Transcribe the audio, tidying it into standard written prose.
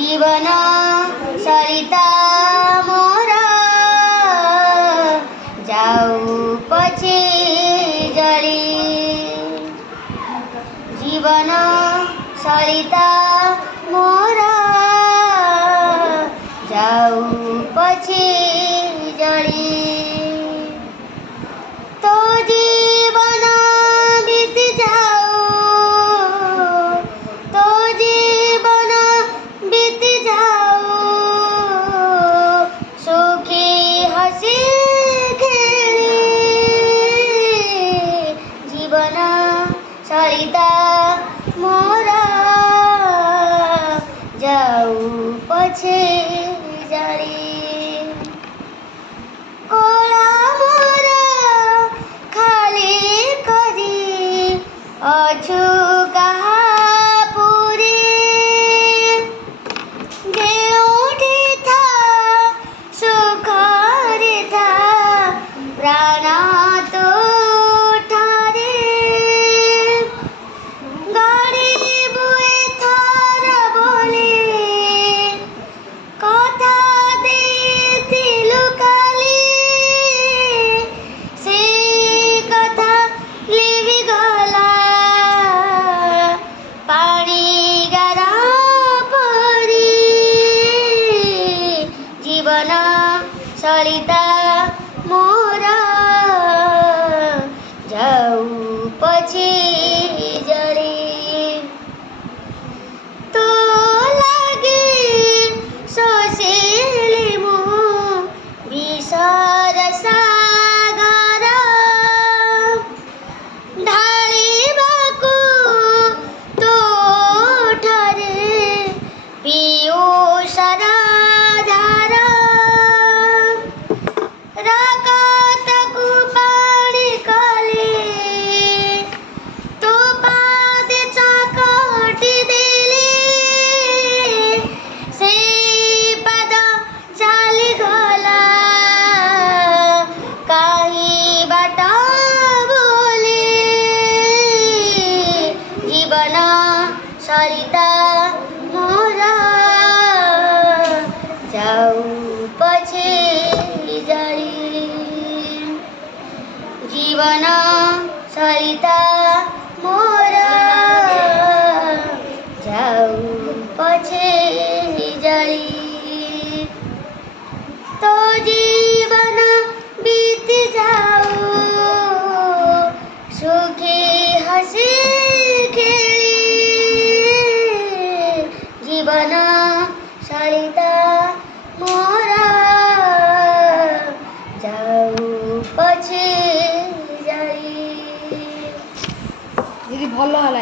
जीवन सरिता मोर जाऊ पछे जली। जीवन सरिता मोर जाऊ पछे जली। तो जीवन बीत जाऊ, तो जीवन बीत जाऊ, सुखी हसी खेली। जीवन सरिता मोर जाऊ पछे जली। कोला मोर खाली करी अछु कहा पूरी। देउठी था सुखरे था प्राण तो ठारे। गरीब थार बोले कथा देथिलु काली। से कथा लिभि गला पानी गारा परी। जीवन सरिता मोर जाऊ पछे जली। तो लागे सोसेली मु विषर सागर। ढालिबाकु तो ठारे पियूषर धार। रागतकु पानी कले तो पाद चकटी देले। से पाद चाली गला कहीं बाट बोले। जीवन सरिता मोर जाऊ पछे जली। जीवन सरिता मोर जाऊ पछे जली। तो जीवन बीत जाऊ, सुखी हसी खेली। जीवन सरिता मोर जाऊ पछे जली। दीदी भल है।